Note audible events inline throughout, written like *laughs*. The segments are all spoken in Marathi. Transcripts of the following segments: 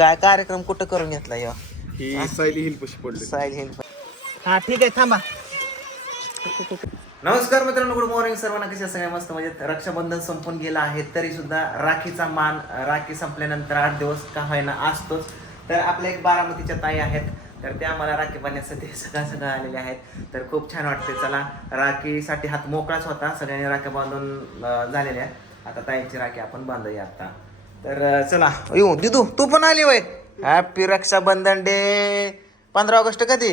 काय कार्यक्रम कुठं करून घेतला ही सायली हिल पशी पडली. साहिल हिल हा ठीक आहे थांबा. नमस्कार मित्रांनो गुड मॉर्निंग सर्वांना कशा सगळ्या मस्त म्हणजे रक्षाबंधन संपून गेलं आहे तरी सुद्धा राखीचा मान राखी संपल्यानंतर आठ दिवस का होईना असतोच. तर आपल्या एक बारामतीच्या ताई आहेत. तर त्या मला राखी बांधण्यासाठी सगळं सगळं आलेले आहेत. तर खूप छान वाटते चला राखीसाठी हात मोकळाच होता. सगळ्यांनी राख्या बांधून अं, झालेल्या आता ताईंची राखी आपण बांधूया आता. तर चला. येऊ दिदू तू पण आली वय. हॅपी रक्षाबंधन डे पंधरा ऑगस्ट कधी?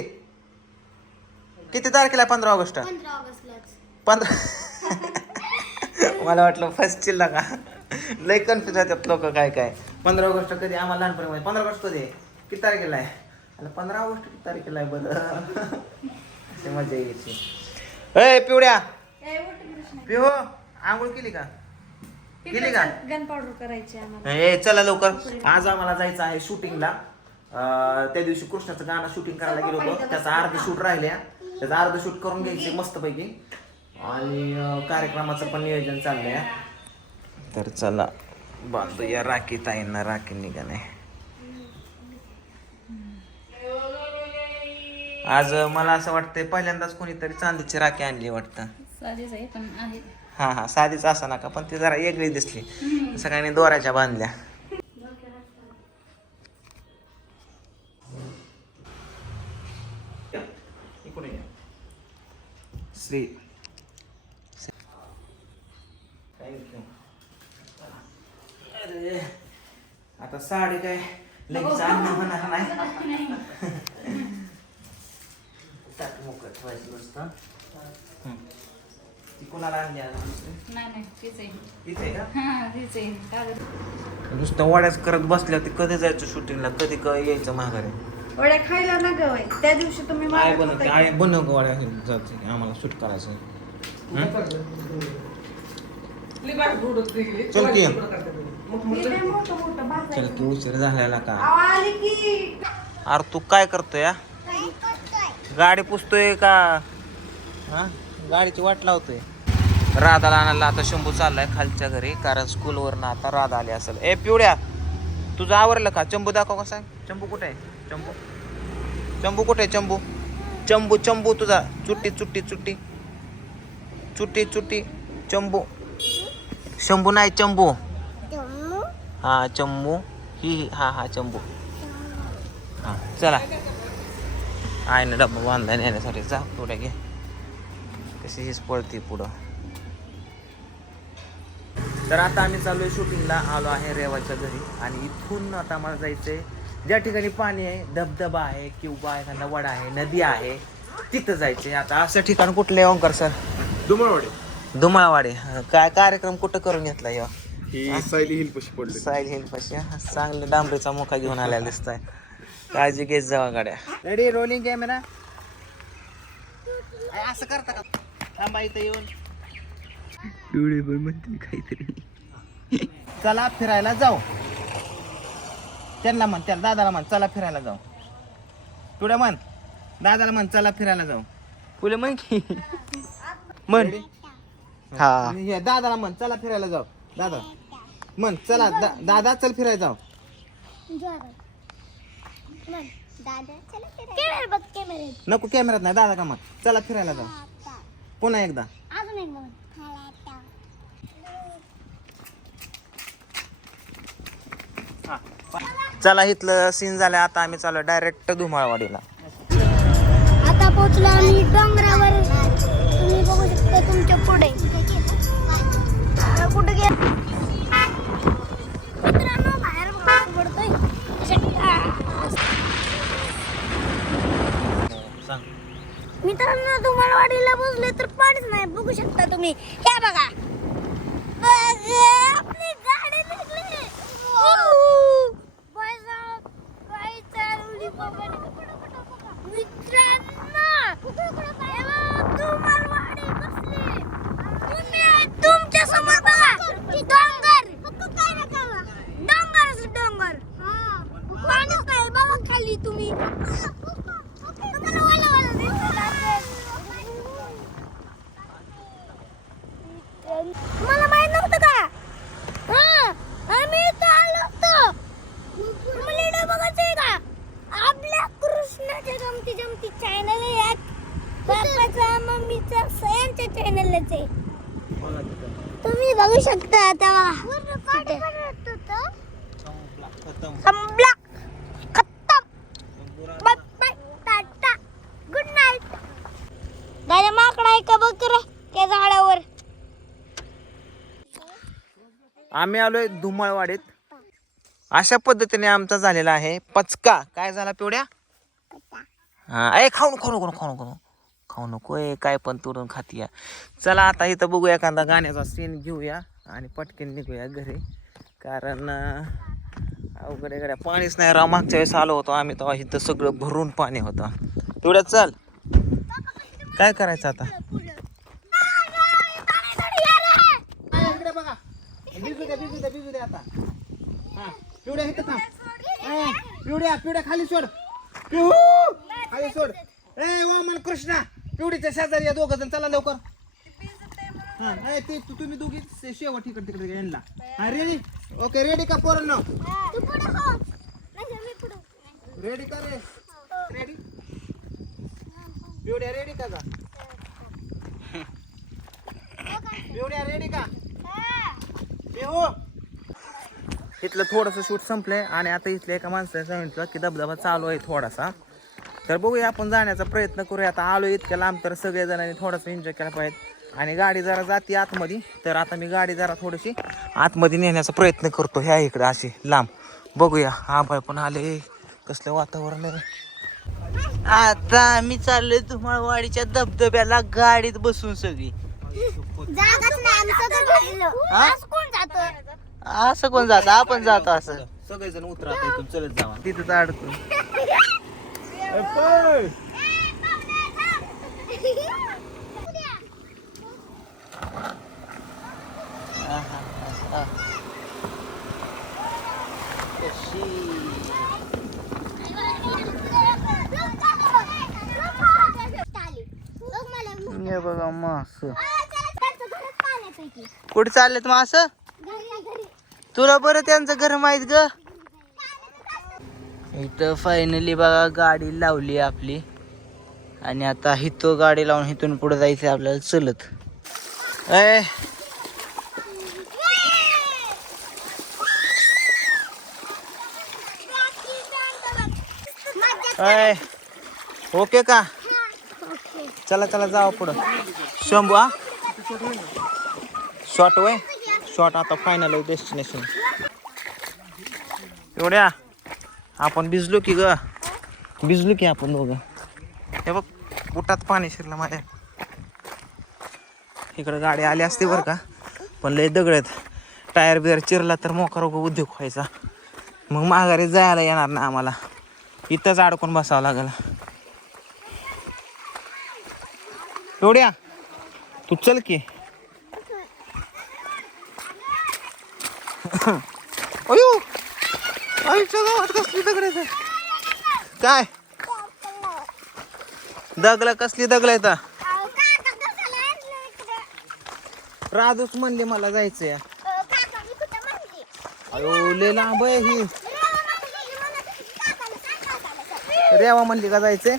किती तारखेला पंधरा ऑगस्ट? पंधरा *laughs* मला वाटलं फर्स्ट चिल्ला का लय कन्फ्युज होतात लोक काय काय. पंधरा ऑगस्ट कधी? आम्हाला लहानपणी पंधरा ऑगस्ट कधी? किती तारखेला आहे? पंधरा ऑगस्ट किती तारखेला आहे बरं? अशी मजा यायची. ए पिवड्या. पिहो आंघोळ केली का? केली का? गन पावडर करायची आम्हाला. ए चला लवकर. आज आम्हाला जायचं आहे शूटिंगला. त्या दिवशी कृष्णाचं गाणं शूटिंग करायला गेलो होतो. त्याचा अर्ध शूट राहिल्या. त्याचा अर्ध शूट करून घ्यायचे मस्तपैकी. आणि कार्यक्रमाचं पण नियोजन चाललंय. तर चला. बांधूया राखी ताईंना. राखी निघाणे आज मला असं वाटतंय पहिल्यांदाच कोणीतरी चांदीची राखी आणली वाटतं. पण आहे. हा हा साधीच असा नका पण ती जरा वेगळी दिसली. सगळ्यांनी दोऱ्याच्या बांधल्या. श्री. थँक्यू अरे आता साडी काय लगेच आणणं होणार नाही. *laughs* *laughs* मोकळं ठेवायचं नुसतं. कोणाला आणली आज? दुसरी? नाही नाही तीच आहे. इथे आहे का? हा तीच आहे. कागद नुसतं वाड्याच करत बसल्या ते कधी जायचं शूटिंगला कधी क यायचं माघारी? वड्या खायला ना गवय त्या दिवशी तुम्ही मागत होता बनव वाड्या जायचं आम्हाला शूट करायचं चल की. की. हे लय मोठं मोठं भाजायचं. चल की उशीर झालेला का? अहो, आली की. अरे तू काय करतोय या गाडी पुसतोय का? हा? गाडीची वाट लावतोय. राधाला आणायला आता शंभू चाललाय खालच्या घरी कारण स्कूलवरनं आता राधा आली असेल. ए पिवड्या तुझं आवरलं का? चंबू दाखव कसा चंबू कुठे आहे? चंबू. चंबू कुठे आहे चंबू? चंबू चंबू तुझा. चुट्टी चुट्टी चुट्टी. चुट्टी चुट्टी चंबू. शंभू नाही चंबू. हा चंबू. ही ही, हा हा चंबू. हा चला. आहे ना डब्बा बांधला नेण्यासाठी. जा पुढे घे. कशी हीच पळती पुढं. तर आता आम्ही चालू आहे शूटिंगला आलो आहे रेवाच्या घरी. आणि इथून आता मला जायचंय ज्या ठिकाणी पाणी आहे धबधबा आहे किंवा एखादा वडा आहे नदी आहे तिथं जायचंय आता. असं ठिकाण कुठलं आहे ओंकार सर? दुमळवाडी धुमाळवाडी. काय कार्यक्रम कुठं करून घेतला ही सायली हिल पशी पडली. साईल हिल पाशी हा. चांगलं डांबरीचा मोका घेऊन आलेला दिसतोय. काळजी घेत जावा गाड्या. रेडी रोलिंग कॅमेरा असं करता का? थांबा इथं येऊन. पण म्हणते काहीतरी. चला फिरायला जाऊ. त्यांना म्हण त्या दादाला म्हण चला फिरायला जाऊ. पुढे म्हण दादाला म्हण चला फिरायला जाऊ. पुढे म्हण की. म्हण. हा. हे दादाला म्हण चला फिरायला जाऊ. दादा. म्हण चला दा- दादा चल फिरायला जाऊ. कॅमेरा बघ कॅमेरा नको कॅमेरात नाही दादा का मग चला फिरायला जाऊ. पुन्हा एकदा अजून एक बघ चला इथलं सीन झालं आता आम्ही चालू डायरेक्ट धुमाळवाडीला. आता पोहोचलो आम्ही डोंगरावर. तुम्ही बघू शकता तुमच्यापुढे. कुठं गेला? मित्रांनो तुम्हाला वाडीला बसले तर पाणीच नाही. बघू शकता तुम्ही. हे बघा, आपली गाडी निघली बाय साहेब, काय चालवली बाबाने. मित्रांनो हे बघा, तुम्हाला वाडी बसली. तुम्ही तुमच्यासमोर बघा डोंगर डोंगर डोंगर पाणीच नाही बघा खाली तुम्ही तुम्हाला वाला वाला दिसत असेल. तुम्हाला माहीत नव्हतं का हा आम्ही इथं आलो होतो तुम्हाला इकडे गमती जमती चॅनल आहे एक पप्पाचा मम्मीचा सयांच्या चॅनलच आहे. तुम्ही बघू शकता तेव्हा संपला खत्तम bye bye. Tata. Good night दादा माकडा आहे का? बघ रे त्या झाडावर. आम्ही आलोय धुमाळवाडीत. अशा पद्धतीने आमचा झालेला आहे पचका. काय झाला पिवड्या? हा ए खाऊ नको खाऊ नको खाऊ नको खाऊ नको काय पण तुडून खातीया. चला आता इथं बघूया एखादा गाण्याचा सीन घेऊया आणि पटकन निघूया घरी. कारण अवघड इकडे पाणीच नाही राव. मागच्या वेळेस आलो होतो आम्ही तेव्हा इथं सगळं भरून पाणी होतं. तेवढ्यात चल. काय करायचं आता? बघा आता पिवड्या पिवड्या खाली सोड. पिहू खाली सोड. ए वामन कृष्णा. पिवडीच्या शेजारी या दोघ जण चला लवकर. हा ए, ते तू- तुम्ही दोघी शेवट तिकडे तिकडे यांना. हा. रेडी ओके रेडी का पोरांनो? तू पुढे हो. नाही मी पुढे. रेडी का रे? रेडी पिवड्या रेडी का का पिवड्या रेडी का? पिहू इथलं थोडंसं शूट संपलंय आणि आता इथल्या एका माणसाने सांगितलं की धबधबा चालू आहे थोडासा. तर बघूया आपण जाण्याचा प्रयत्न करूया. आता आलो इतक्या लांब तर सगळे जणांनी थोडासा एन्जॉय केला पाहिजे. आणि गाडी जरा जाते आतमध्ये तर आता मी गाडी जरा थोडीशी आतमध्ये नेण्याचा प्रयत्न करतो. ह्या इकडे अशी लांब. बघूया आभाळ पण आले कसलं वातावरण आहे. आता आम्ही चाललोय तुम्हाला वाडीच्या धबधब्याला गाडीत बसून सगळी. हा? असं कोण जात? आपण जातो असं. सगळेजण उतरा आता इथून चलत जावा. तिथं अडकून. *laughs* बघा मास. कुठे चाललेत मास? तुला बरं त्यांचं घर माहीत ग? इथं फायनली बघा गाडी लावली आपली. आणि आता हिथं गाडी लावून इथून पुढे जायचं आपल्याला चलत. ए! अय ओके का? चला चला जावा पुढं. शंभू हा? शॉर्ट वय शॉर्ट आता फायनल आहे डेस्टिनेशन एवढ्या? आपण भिजलो की ग? भिजलो की आपण दोघं. हे बघ पोटात पाणी शिरलं माझ्या. इकडं गाडी आली असते बरं का? पण लय दगड आहेत. टायर बियर चिरला तर मोकार उद्योग व्हायचा. मग माघारी जायला येणार ना आम्हाला. इथंच अडकून बसावं लागेल. एवढ्या? तू चल की. *laughs* अयो! आईच्या गावात कसली दगड आहे काय? दगला कसली दगला येतं राजूच म्हणली मला जायचंय. अयो लय लांब आहे ही. रेवा म्हणली का जायचंय?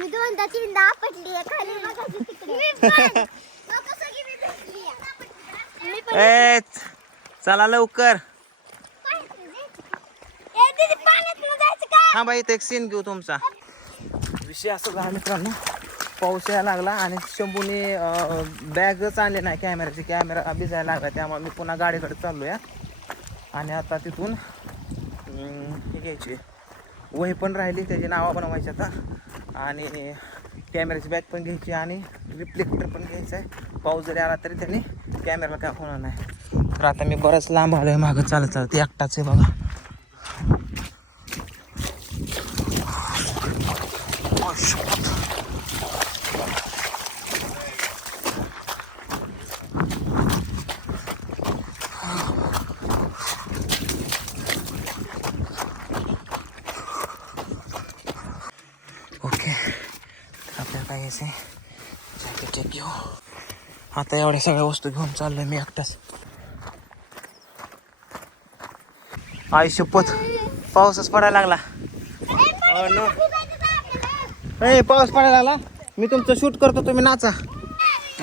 दोनदा तीनदा आपटली खाली बघा तिकडे. ए चला लवकर? थांबा इथं एक सीन घेऊ तुमचा. विषय असं झाला मित्रांनो पाऊस यायला लागला आणि शंभूने बॅगच आणले नाही कॅमेऱ्याची. कॅमेरा भिजायला लागला त्यामुळे मी पुन्हा गाडीकडे चाललो या आणि आता तिथून हे घ्यायची. वही पण राहिली त्याची नावं बनवायची आता. आणि कॅमेऱ्याची बॅग पण घ्यायची आणि रिफ्लेक्टर पण घ्यायचं आहे पाऊस जरी आला तरी त्यांनी कॅमेराला काय होणार नाही. तर आता मी बरंच लांब आलो आहे मागं चालत चालत. एकटाच आहे बघा. ओके आपल्याला आहे आता एवढ्या सगळ्या वस्तू घेऊन चाललोय मी एकटाच. आई शपथ पाऊसच पडायला लागला. ए पाऊस पडायला लागला? मी तुमचं शूट करतो तुम्ही नाचा.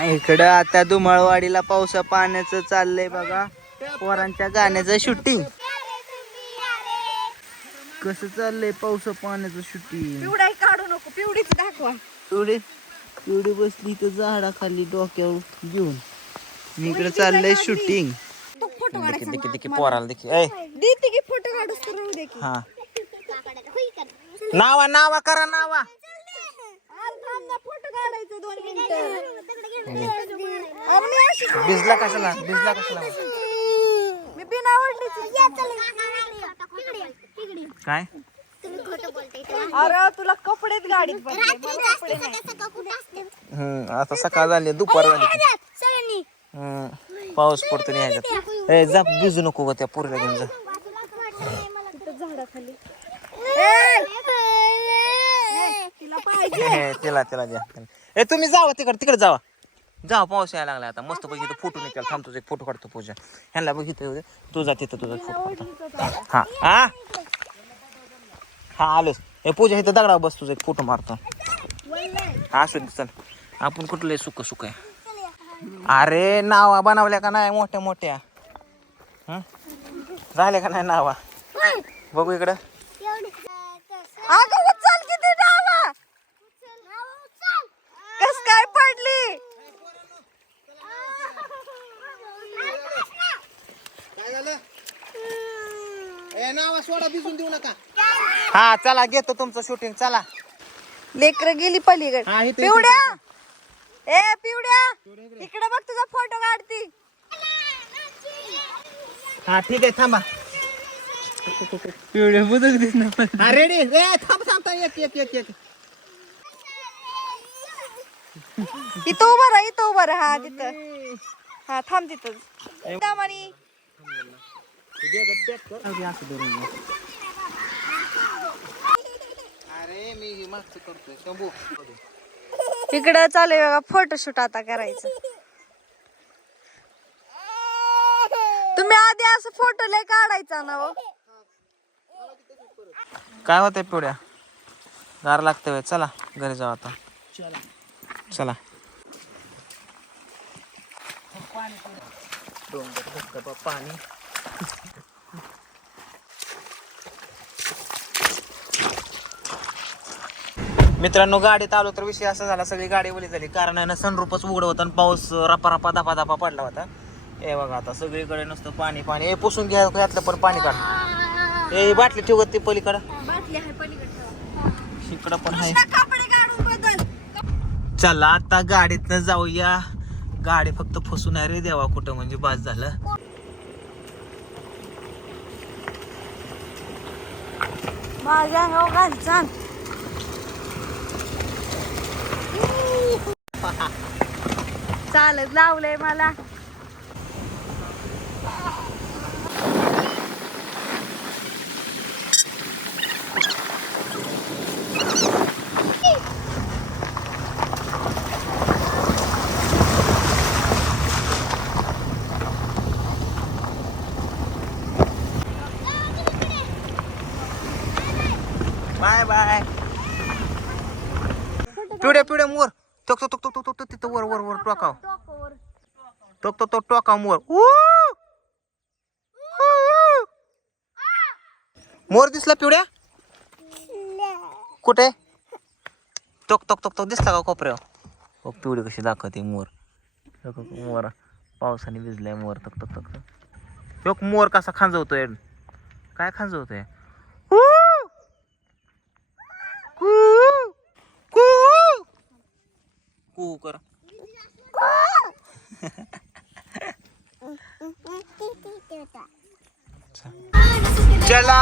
इकडं आता दुमळवाडीला पावसा पाण्याचं चाललंय बघा. पोरांच्या गाण्याचं शूटिंग कसं चाललंय पावसा पाण्याचं शूटिंग पिवडाही काढू नको पिवडीच दाखवा. पिवडी? पिवडी बसली तर झाडाखाली डोक्यावर घेऊन. मी इकडे चाललंय शूटिंग फोटो देखी देखी देखी पोराला देखी. ए देते की फोटो काढूस तर राहू दे की. हा. नावा नावा करा नावा. अरे थांब ना फोटो काढायचं दोन मिनिटं. अरे मी अशी भिजला कशाला? भिजला कशाला? मी बिना काय? अरे तुला कपडेच गाडीत आता सकाळ झाली दुपार झाली. पाऊस पडतो नाही ह्याच्यात. ए जा भिजू नको ग त्या पोरीला घेऊन जा. तिला पाहिजे हे, तिला तिला द्या. ए तुम्ही जावा तिकडे तिकडे जावा. जावा पाऊस यायला लागला आता. मस्त पैकी फोटो निघाल. थांब तुझे एक फोटो काढतो पूजा. ह्यांना बघितलं तू जा तिथं तुझा फोटो काढतो. हा. हा हा आलोच. हे पूजा इथं दगडा बस तुझा एक फोटो मारतो. हा असू दे चल. आपण कुठलं सुख सुख आहे. अरे नावा बनवल्या का नाही? मोठ्या मोठ्या हं? झाल्या का नाही नावा? बघू इकडं. अगं उचल किती डावा कस काय पडली? नावा सोडा भिजून देऊ नका. हा चला घेतो तुमचं शूटिंग चला. लेकर गेली पलीकडे. हा, इथं- इथं- पिवड्या. ए पिवड्या. इकडे. बघ तुझा फोटो काढती. हा ठीक आहे थांबा. पिवळे बुदक दिस ना हा रेडी रे थांब थांब थांब एक एक एक एक. इथं उभं राहा इथं उभं राहा हा तिथं. हा थांब तिथं. अरे मी हे मागचं करतोय शंभू. इकडं चालू आहे बघा फोटोशूट आता करायचं तुम्ही आधी असं फोटो लय काढायचा ना हो. काय होतंय पिवड्या गार लागते वेळ चला घरी जाऊ आता. चला. पाणी मित्रांनो गाडीत आलो तर विषय असा झाला सगळी गाडी ओली झाली. कारण आहे ना सनरूपच उघड होता आणि पाऊस रपा रपा धपा धपा पडला होता. हे बघा आता सगळीकडे नुसतं पाणी पाणी. हे पुसून घ्या यातलं पण पाणी काढ. हे बाटली ठेवत ते पलीकडं? बाटली आहे पलीकडे. इकडं पण आहे. चला आता गाडीतनं जाऊया. गाडी फक्त फसून आहे रे देवा कुठं म्हणजे बास झालं. माझ्या चालत लावलंय मला. बाय बाय पिवड्या पिवड्या मोर टोक टोक टोक टोक टोक तिथं वर वर वर टोकाव टोक टोक टोक टोकाव मोर मोर दिसला पिवड्या कुठे टोक टोक टोक टोक दिसला का कोपऱ्यावर हो पिवडी कशी दाखवते मोर मोर पावसाने भिजलाय मोर टक टक टक टक मोर कसा खांजवतोय काय खांजवतोय ऊ! कू कू लवकर. चला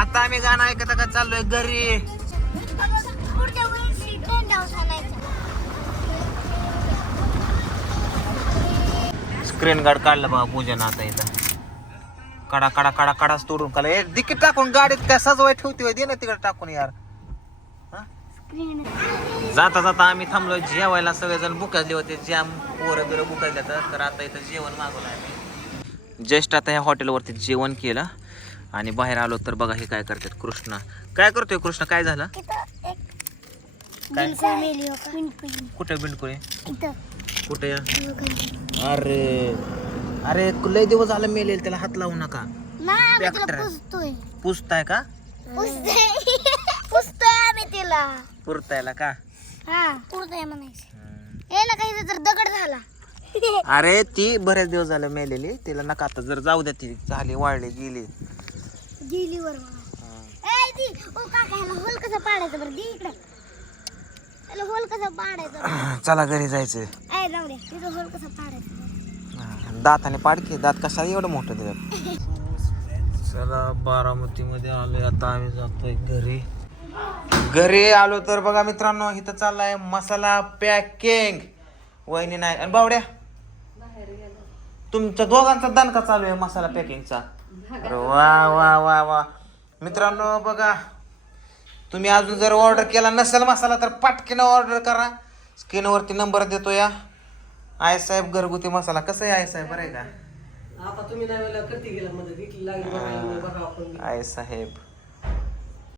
आता आम्ही गाणं ऐकत का चाललोय घरी. स्क्रीन गार्ड काढलं बा पूजन आता इथं. कडा कडा कडा कडाच तोडून. काढला ए तिकीट टाकून गाडीत काय सजवाय ठेवते दे ना तिकडे टाकून यार. जाता जाता आम्ही थांबलो. जेवायला सगळेजण बुकाजले होते. जॅम पोरं बिरं बुकाजले तर. आता इथं जेवण मागवलं आम्ही. जस्ट आता ह्या हॉटेलवरती जेवण केलं. आणि बाहेर आलो तर बघा हे काय करतात कृष्णा. काय करतोय कृष्ण? काय झालं. कुठे बिंडकुळे? कुठे? अरे. अरे लय दिवस झालं मेलेल त्याला हात लावू नका. पुसतोय. का? पुसतोय. *laughs* तिला. पुरतायला का? हा पुरतोय म्हणायचं. यायला काही तर दगड झाला. *laughs* अरे ती बरेच दिवस झालं मेलेली. तिला नका आता जर जाऊ द्या ती झाली वाढली गेली. गेली वर होल कसं पाडायचं बरं? दी इकडं. त्याला होल कसं पाडायचं *clears throat* चला घरी जायचं ए जाऊ दे तिथं होल कसं पाडायचं दाताने पाडके दात कशाला एवढं मोठं दिलं *laughs* चला बारामती मध्ये आलोय आता आम्ही जातोय घरी. घरी आलो तर बघा मित्रांनो इथं चाललाय मसाला पॅकिंग. वहिनी नाही. आणि बावड्या तुमच्या दोघांचा दणका चालू आहे मसाला पॅकिंगचा. अरे वा वा वा वा. मित्रांनो बघा तुम्ही अजून जर ऑर्डर केला नसेल मसाला तर पटकीनं ऑर्डर करा. स्क्रीनवरती नंबर देतो या. आय साहेब घरगुती मसाला. कसं आहे आय साहेब? बरं आहे का? आता तुम्ही नाही करते गेला? लागली आय साहेब.